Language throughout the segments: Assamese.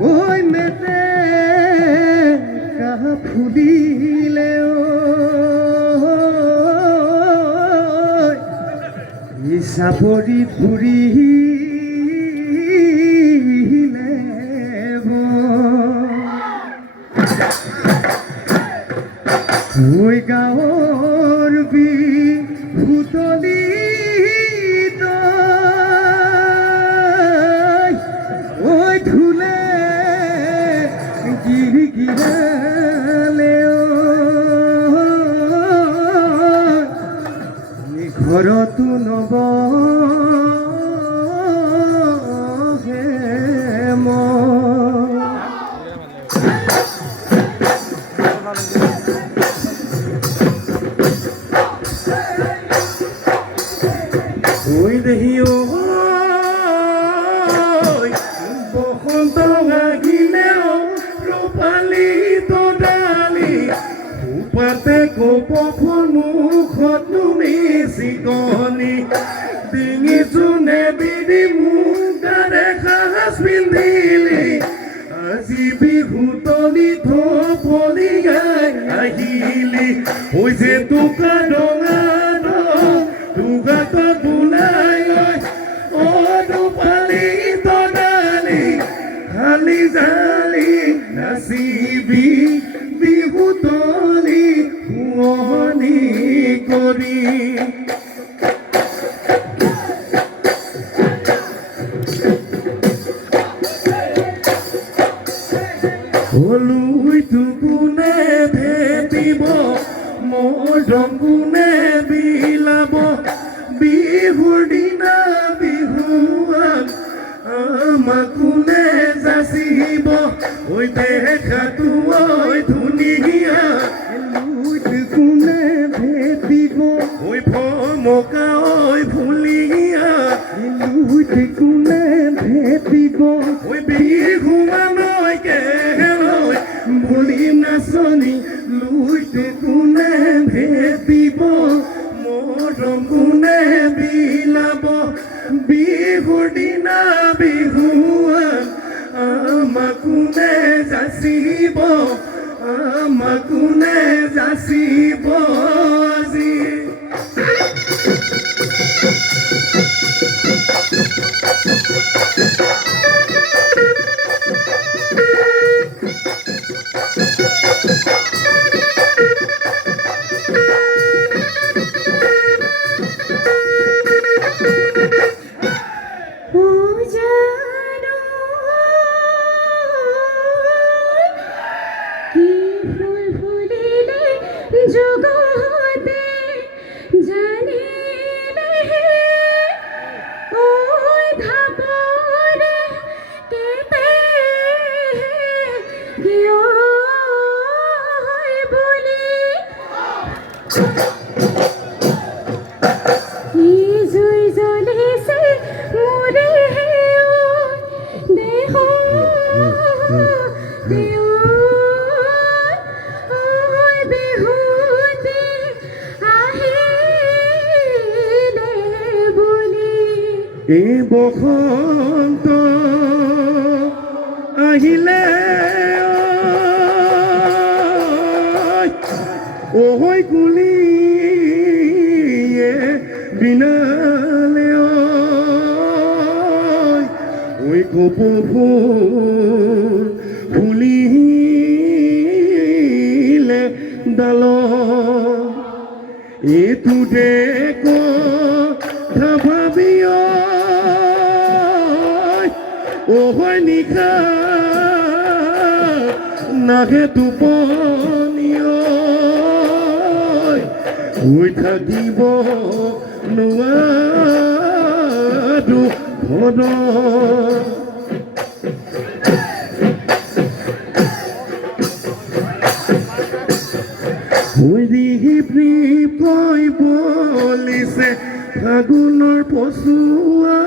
ওই মেতে কাহা ফুলিলে চাপৰি ফুৰিলে ঐ গাঁৱৰ বিহুতলি ঐ ধুলে গিৰালে ঘৰতো নব ওই দেহিও বসন্ত লাগিলেও ৰূপালী তদালি উপাতে কপ মুখত তুমি চিকনি ডিঙি চুনে বিধি মুগাৰে সাজ পিন্ধিলি আজি বিহুতলি থপলি গাই আহিলি হৈছে টোকা ডঙা দুগাত বুলাই ঐ ৰূপালী তদালি খালি জালি নাচিবি বিহুতলি শুৱনি কৰি হলুইটো কোনে ভেটিব মৰম কোনে বিলাব বিহুৰ দিনা বিহুৱান আমাক কোনে যাচিব ঐ দেখাটো ঐ ধুনীয়া লুইটো কোনে ভেটিব ঐ ভমকা ঐ ভুলিয়া লুইটো কোনে ভেটিব ঐ বিহুৱানৈকে বুলি নাচনি লুইটো কোনে ভেটিব মৰম কোনে বিলাব বিহুৰ দিনা বিহুৱান আমাক কোনে যাচিব আমাক কোনে যাচিব আজি জগতে জানিলে ওই ধাপরে কেতে কিয় বলি কি জুই জ্বলিছে মোৰে দেহ দেহ এই বসন্ত আহিলে ঐ কুলিয়ে বিনালে ঐ কপৌ ফুল ফুলিলে ডাল এইটোতে কথা ভাবিয় ঐ নিশা নাহে টোপনিয় শুই থাকিব নোৱাৰো ঘৰত বলিছে ফাগুনৰ পচুৱা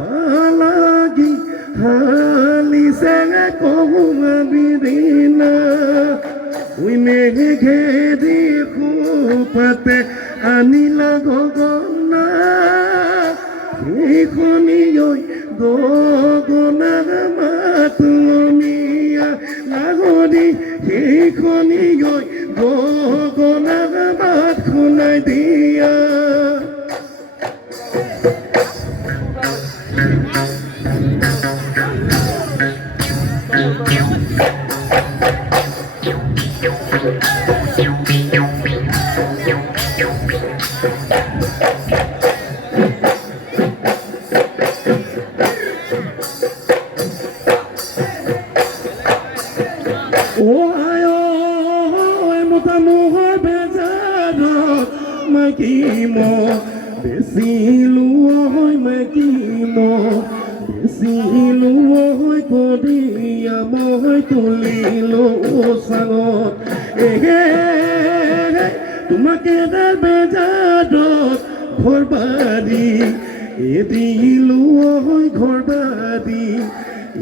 মালাগি হালিছে কহুঙা বিৰিণা মেঘেদি খোপাতে আনিলা গগনা সেইখনি গগনা মাতুমীয়া লাগনি সেইখনি গৈ গগনাৰ মাত শুনাই দিয়া মোহৰ বেজাৰত মাইকী বেচিলো হয় মাইকী বেচিলো হয় কদিয়া মই তুলিলো চাঙত তোমাকে বেজাৰত ঘৰ বাৰী এদিলো হয় ঘৰ বাৰী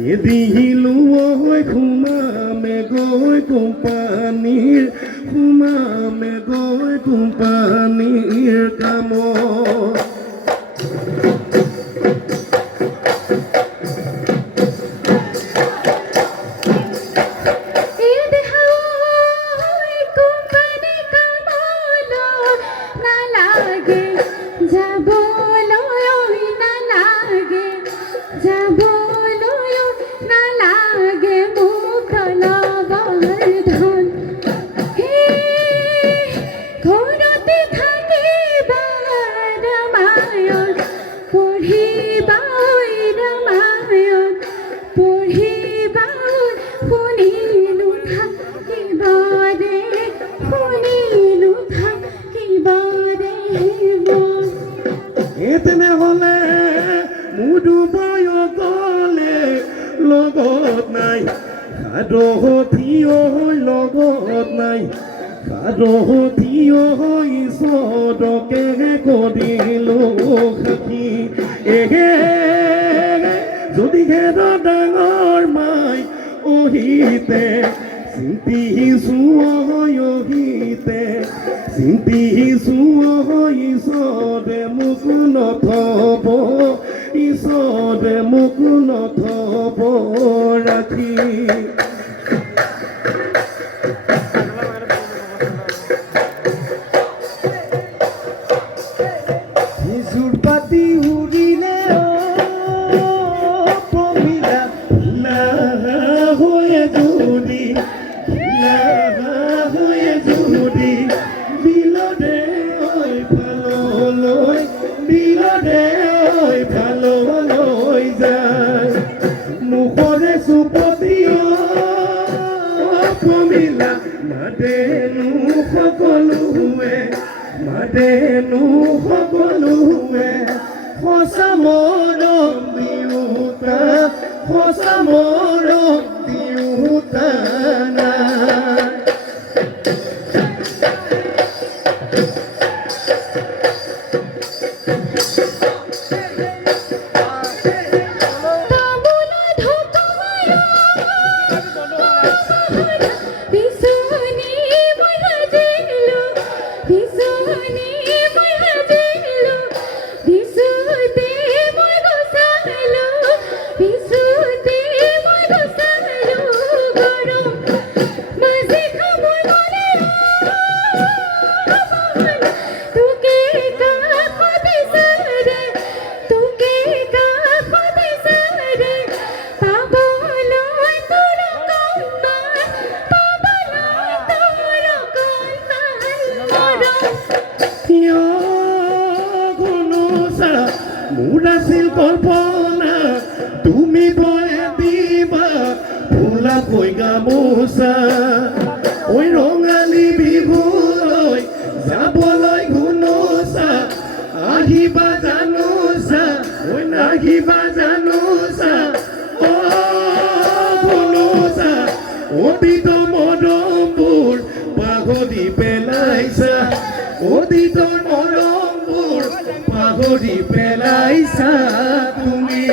এদিলো হয় সোমামে গৈ কোম্পানীৰ সোমামে গৈ কোম্পানীৰ কামত তেনেহ'লে মুডুবায় গ'লে লগত নাই সাধুথিয় হৈ লগত নাই সাধুথিয় হৈ চদকে কৰিলো সাক্ষী যদিহে ডাঙৰ মাই অহিতে চিন্তিছো অহিতে চিন্তিছো ঈশ্বৰে মোক নথব ঈশ্বৰে মোক নথব ৰাখি জোৰ পাতি উৰিলে পমিলা হৈ জুৰি হৈ জুৰি বিলদে ভাললৈ বিলদে ভাললৈ যায় মুখৰে চুপতিও কমিলা মাতেনো সকলোৱে সঁচা মৰম দিওঁতা সঁচা মৰম দিওঁতা মোৰ আছিল কল্পনা তুমি বয়ে দিবা ভোলাকৈ গামোচা ঐ ৰঙালী বিহুলৈ যাবলৈ গুণোচা আহিবা জানোচা ঐ নাহিবা জানোচা গুণোচা অতীত মৰমবোৰ পাহৰি পেলাইছা অতীতৰ মৰমবোৰ পাহৰি পেলাইছা তুমি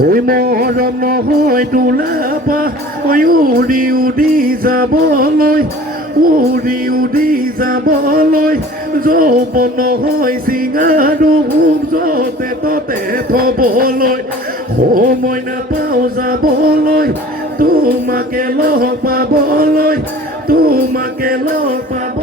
ঐ মৰম নহয় তোলাপা ঐ উৰি উৰি যাবলৈ উৰি উৰি যাবলৈ যৌৱন নহয় চিঙাৰু য'তে ত'তে থবলৈ সময় নাপাওঁ যাবলৈ তোমাকে লগ পাবলৈ তোমাকে লগ পাব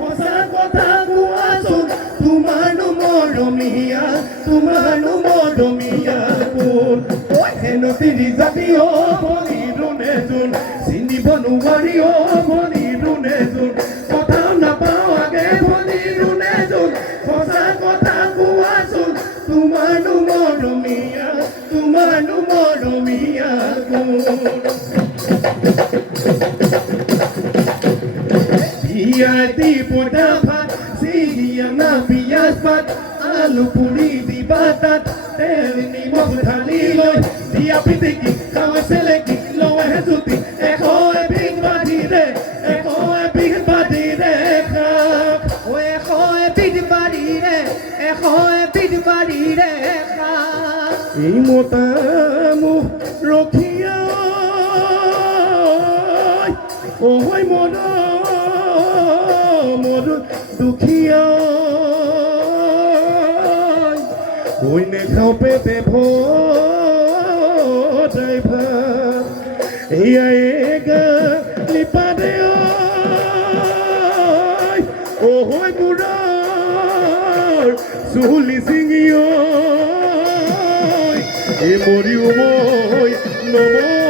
সঁচা কথা কোৱাচোন তোমাৰনো মৰমীয়া তোমাৰনো মৰমীয়া কোন ঐ হেনো তিনি জাতি বলিৰুনে যোন চিনিব নোৱাৰি বলিৰুনে যোন কথাও নাপাওঁ আগে বলিৰুনে যোন সঁচা কথা কোৱাচোন তোমাৰনো মৰমীয়া কোন Di podapat siya na piyaspat alu puri di batat telini mo thaliloy dia pitiki kawaseleki loe hesuti eko e big body re khap o eko e big body re khap imotamu rokhia oi mono দুখিয়া ঐ নেখাও পেটে ভৰাই ভাত এয়াই গালিপাদে ঐ মূৰৰ চুলি ছিঙি এই মৰিও মই নমলো